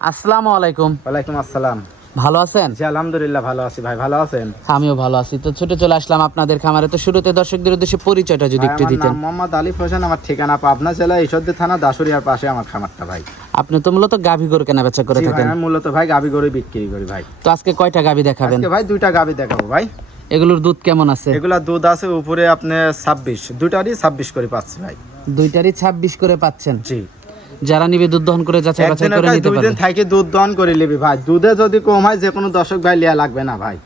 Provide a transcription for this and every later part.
আসসালামু আলাইকুম ওয়ালাইকুম আসসালাম ভালো আছেন? জি আলহামদুলিল্লাহ ভালো আছি ভাই ভালো আছেন? আমিও ভালো আছি। তো ছুটে চলে আসলাম আপনাদের খামারে। তো শুরুতে দর্শকদের উদ্দেশ্যে পরিচয়টা যদি একটু দিতেন। মোহাম্মদ আলিফ হোসেন আমার ঠিকানা পাবনা জেলা ঈশ্বরদী থানা দাসুরিয়ার পাশে আমার খামারটা ভাই। আপনি তো মূলত গাভী গরু কেনা বেচা করে থাকেন। মূলত ভাই গাবি গরু বিক্রি করি ভাই। তো আজকে কয়টা গাভী দেখাবেন? আজকে ভাই দুইটা গাবি দেখাবো ভাই। এগুলোর দুধ কেমন আছে? এগুলা দুধ আছে উপরে আপনি ছাব্বিশ দুইটারই ছাব্বিশ করে পাচ্ছি ভাই। দুইটারই ছাব্বিশ করে পাচ্ছেন। জি। যারা নিবে দুধ দহন করে যাচাই বাছাই করে নিতে দুই পারবে। থাকি দুধ দহন করে নিবি ভাই। দুধে যদি কম হয় যে কোনো দর্শক ভাই লিয়া লাগবে না ভাই।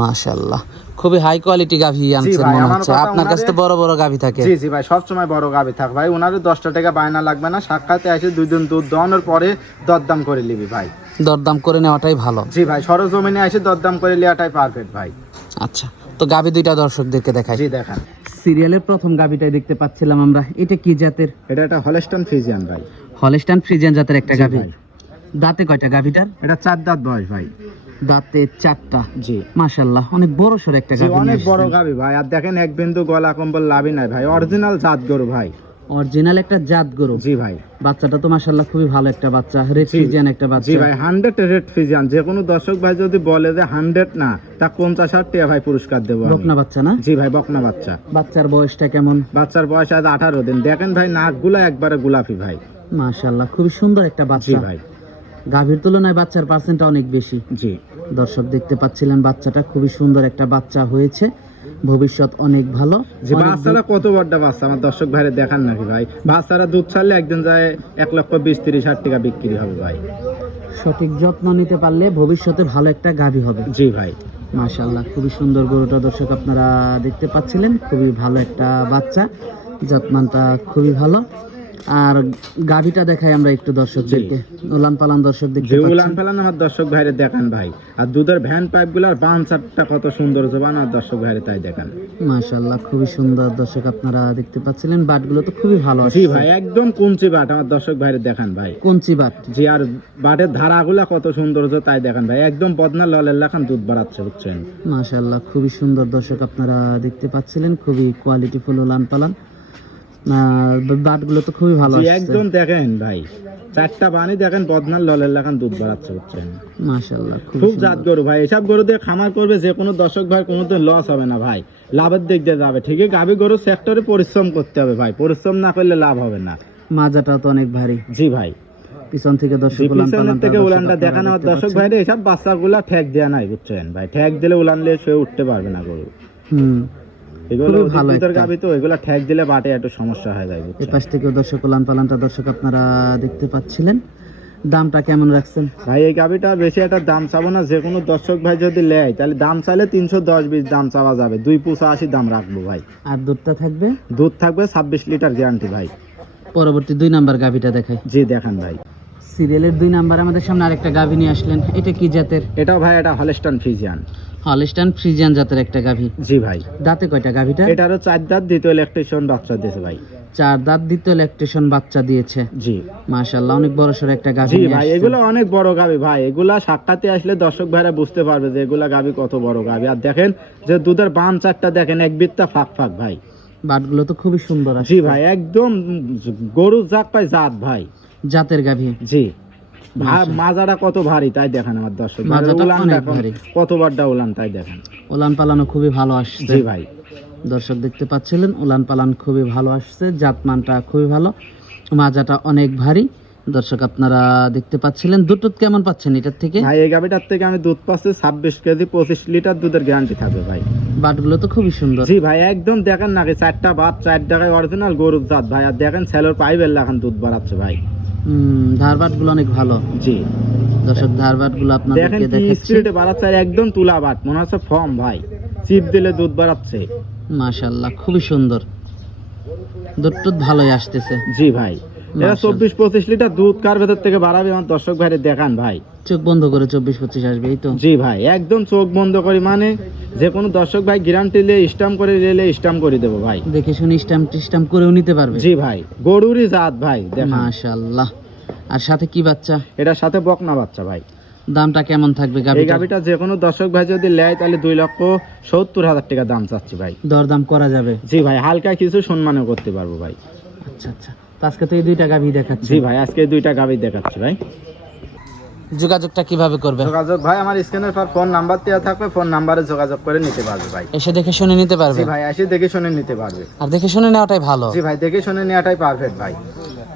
মাশাআল্লাহ। খুবই হাই কোয়ালিটি গাভী আনছেন মনে হচ্ছে। আপনার কাছে তো বড় বড় গাভী থাকে। জি জি ভাই সবসময় বড় গাবি থাক ভাই। ওনারও দশটা টাকা বায়না লাগবে না। সাক্ষাতে এসে দুই দিন দুধ দহনের পরে দরদাম করে নিবি ভাই। দরদাম করে নেওয়াটাই ভালো। জি ভাই সরজমিনে এসে দরদাম করে লিয়াটাই পারফেক্ট ভাই। আচ্ছা তো গাভী দুইটা দর্শকদেরকে দেখাই। জি দেখান। সিরিয়ালের প্রথম গাভীটাই দেখতে পাচ্ছিলাম আমরা। এটা কি জাতের? এটা একটা হলেস্টন ফ্রিজিয়ান ভাই। হলেস্টন ফ্রিজিয়ান জাতের একটা গাভি। গাভী। দাঁতে কয়টা গাভীটার? এটা চার দাঁত বয়স ভাই। দাঁতে চারটা। জি। মাশাল্লাহ অনেক বড় সর একটা গাভি অনেক বড় গাবি ভাই। আর দেখেন এক বিন্দু গলা কম্বল লাভই নাই ভাই। অরিজিনাল জাত গরু ভাই। অরিজিনাল একটা জাত গরু। জি ভাই। বাচ্চাটা তো মাশাল্লাহ খুবই ভালো একটা বাচ্চা রেড জি। ফ্রিজিয়ান একটা জি ভাই হান্ড্রেড রেড ফিজিয়ান যে কোনো দর্শক ভাই যদি বলে যে হান্ড্রেড না তা পঞ্চাশ ষাট টাকা ভাই পুরস্কার দেবো। বকনা বাচ্চা না? জি ভাই বকনা বাচ্চা। বাচ্চার বয়সটা কেমন? বাচ্চার বয়স আজ আঠারো দিন। দেখেন ভাই নাকগুলা একবারে গোলাপি ভাই। মাশাল্লাহ খুবই সুন্দর একটা বাচ্চা জি বাচ্চা। ভাই। গাভীর তুলনায় বাচ্চার পার্সেন্টটা অনেক বেশি। জি। দর্শক দেখতে পাচ্ছিলেন বাচ্চাটা খুবই সুন্দর একটা বাচ্চা হয়েছে। ভবিষ্যৎ অনেক ভালো। যে বাচ্চারা কত বড়টা বাচ্চা? আমার দর্শক ভাইরে দেখান নাকি ভাই? বাচ্চারা দুধ ছাড়লে একদিন যায় এক লক্ষ বিশ তিরিশ হাজার টাকা বিক্রি হবে ভাই। সঠিক যত্ন নিতে পারলে ভবিষ্যতে ভালো একটা গাভী হবে। জি ভাই। মাশাল্লাহ খুবই সুন্দর গরুটা দর্শক আপনারা দেখতে পাচ্ছিলেন। খুবই ভালো একটা বাচ্চা। যত্নটা খুবই ভালো। আর গাভীটা দেখাই আমরা একটু দর্শকদেরকে। উলান পালান দর্শক দেখতে উলান ফেলান আমার দর্শক ভাইরে দেখান ভাই। আর দুধের ভ্যান পাইপগুলার বান চারটা কত সুন্দর জবান আর দর্শক ভাইরে তাই দেখান। মাশাল্লাহ খুবই সুন্দর দর্শক আপনারা দেখতে পাচ্ছিলেন। বাটগুলো তো খুবই ভালো আছে জি ভাই একদম কুঞ্চি বাট আমার দর্শক ভাইরে দেখান ভাই। কঞ্চি বাট। জি আর বাটের ধারাগুলা কত সুন্দর তাই দেখান ভাই। একদম বদনা ললের লেখান দুধ বাড়াচ্ছে বুঝছেন? মাশাল্লাহ খুবই সুন্দর দর্শক আপনারা দেখতে পাচ্ছিলেন। খুবই কোয়ালিটিফুল উলান পালান বাটগুলো তো খুবই ভালো একদম দেখেন ভাই। চারটা বানি দেখেন বদনার ললের দুধ বাড়াচ্ছে খুব জাত গরু ভাই এসব গরু দিয়ে খামার করবে যে কোনো দর্শক ভাই কোনোদিন লস হবে না ভাই। লাভের দিক দিয়ে যাবে ঠিকই গাভী গরু সেক্টরে পরিশ্রম করতে হবে ভাই। পরিশ্রম না করলে লাভ হবে না। মাজাটা তো অনেক ভারী। জি ভাই। পিছন থেকে দর্শক উলান থেকে উলানটা দেখানো দর্শক ভাইরে এসব বাচ্চাগুলা ঠেক দেয়া নাই বুঝছেন ভাই। ঠেক দিলে উলান দিয়ে শুয়ে উঠতে পারবে না গরু। হুম। এগুলো তো এগুলো ঠেক দিলে বাটে একটু সমস্যা হয়ে যায় এই পাশ থেকে দর্শক পালানটা দর্শক আপনারা দেখতে পাচ্ছিলেন। দামটা কেমন রাখছেন? ভাই এই বেশি একটা দাম চাবো না যে কোনো দর্শক ভাই যদি নেয় তাহলে দাম চাইলে তিনশো দশ বিশ দাম চাওয়া যাবে। দুই পুষা আশি দাম রাখব ভাই। আর দুধটা থাকবে? দুধ থাকবে ছাব্বিশ লিটার গ্যারান্টি ভাই। পরবর্তী দুই নাম্বার গাভিটা দেখাই। জি দেখান ভাই। সিরিয়ালের দুই নাম্বার আমাদের সামনে আরেকটা গাভী নিয়ে আসলেন। এটা কি জাতের? এটাও ভাই এটা হলেস্টন ফ্রিজিয়ান। হলস্টান ফ্রিজিয়ান জাতের একটা গাভী। জি ভাই। দাঁতে কয়টা গাভিটা? এটারও চার দাঁত দ্বিতীয় ইলেকট্রিশিয়ান বাচ্চা দিয়েছে ভাই। চার দাঁত দ্বিতীয় ল্যাকটেশন বাচ্চা দিয়েছে। জি। মাশাআল্লাহ অনেক বড় সড় একটা গাভী জি ভাই এগুলো অনেক বড় গাভী ভাই। এগুলা সাক্ষাতে আসলে দর্শক ভাইরা বুঝতে পারবে যে এগুলা গাভী কত বড় গাভী। আর দেখেন যে দুধের বান চারটা দেখেন এক বিত্তা ফাঁক ফাঁক ভাই। বাটগুলো তো খুবই সুন্দর আছে জি ভাই একদম গরু জাত পাই জাত ভাই। জাতের গাভী। জি। মাজাটা কত ভারী তাই দেখেন আমার দর্শক। ভাই মাজাটা উলান তাই দেখেন। উলান পালানো খুবই ভালো আসছে। জি ভাই। দর্শক দেখতে পাচ্ছিলেন উলান পালান খুবই ভালো আসছে জাতমানটা খুবই ভালো মাজাটা অনেক ভারী। দর্শক আপনারা দেখতে পাচ্ছিলেন দুটো কেমন পাচ্ছেন এটার থেকে? ভাই এই গাবিটার থেকে আমি দুধ পাচ্ছি ছাব্বিশ কেজি পঁচিশ লিটার দুধের গ্যারান্টি থাকবে ভাই। বাটগুলো তো খুবই সুন্দর। জি ভাই একদম দেখেন নাকি চারটা বাদ চার টাকায় অরিজিনাল গরুর জাত ভাই। আর দেখেন ছেলের পাইবেল এখন দুধ বাড়াচ্ছে ভাই। হুম ধারবাটগুলো অনেক ভালো। জি। দর্শক ধারবাটগুলো দেখেন আপনাদেরকে দেখাচ্ছি। স্পিডে বাড়াচ্ছে একদম তুলা বাট মনে হচ্ছে ফর্ম ভাই। চিপ দিলে দুধ বাড়াচ্ছে। মাশাআল্লাহ খুবই সুন্দর। দুধ টুধ ভালোই আসতেছে। জি ভাই। এরা চব্বিশ পঁচিশ লিটার দুধ কার ভেতর থেকে বাড়াবে আমার দর্শক ভাইরে দেখান ভাই। চোখ বন্ধ করে চব্বিশ পঁচিশ আসবে এই তো। জি ভাই একদম চোখ বন্ধ করি মানে যে কোনো দর্শক ভাই গ্যারান্টি নিয়ে স্টাম্প করে নিলে স্টাম্প করে দেবো ভাই। দেখে শুনে স্ট্যাম্প টিস্টাম্প করেও নিতে পারবে। জি ভাই গরুরই জাত ভাই দেখান। মাশাআল্লাহ। আর সাথে কি বাচ্চা? এটার সাথে বকনা বাচ্চা ভাই। দামটা কেমন থাকবে এই গাবিটা যে কোনো দর্শক ভাই যদি নেয় তাহলে দুই লক্ষ সত্তর হাজার টাকা দাম চাচ্ছি ভাই। দরদাম করা যাবে। জি ভাই হালকা কিছু সম্মানও করতে পারব ভাই। আচ্ছা আচ্ছা। তো আজকে তো এই দুইটা গাভি দেখাচ্ছি। জি ভাই আজকে দুইটা গাভি দেখাচ্ছি ভাই। যোগাযোগটা কীভাবে করবে? যোগাযোগ ভাই আমার স্ক্রিনের পর ফোন নাম্বার দেওয়া থাকবে ফোন নাম্বারে যোগাযোগ করে নিতে পারবে ভাই। এসে দেখে শুনে নিতে পারবে? জি ভাই এসে দেখে শুনে নিতে পারবে। আর দেখে শুনে নেওয়াটাই ভালো। জি ভাই দেখে শুনে নেওয়াটাই পারফেক্ট ভাই।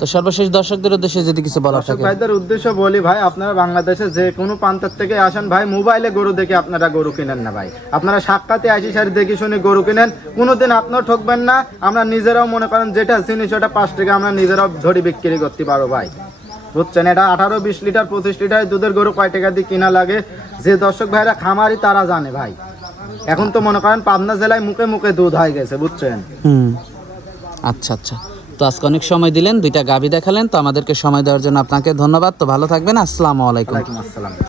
তো সর্বশেষ দর্শকদের উদ্দেশ্যে যদি কিছু দর্শক থাকে। ভাইদের উদ্দেশ্য বলি ভাই আপনারা বাংলাদেশে যে কোনো প্রান্তের থেকে আসেন ভাই মোবাইলে গরু দেখে আপনারা গরু কিনেন না ভাই। আপনারা সাক্ষাতে আসি সারি দেখে শুনে গরু কিনেন। কোনোদিন আপনারা ঠকবেন না আমরা নিজেরাও মনে করেন যেটা জিনিস ওটা পাঁচ টাকা আমরা নিজেরাও ধরে বিক্রি করতে পারব ভাই। বুঝছেন? এটা আঠারো বিশ লিটার পঁচিশ লিটার দুধের গরু কয় টাকা দিয়ে কিনা লাগে? যে দর্শক ভাইরা খামারি তারা জানে ভাই। এখন তো মনে করেন পাবনা জেলায় মুখে মুখে দুধ হয়ে গেছে বুঝছেন? আচ্ছা আচ্ছা। তো আজকে অনেক সময় দিলেন, দুইটা গাভি দেখালেন, তো আমাদেরকে সময় দেওয়ার জন্য আপনাকে ধন্যবাদ। তো ভালো থাকবেন, আসসালামু আলাইকুম।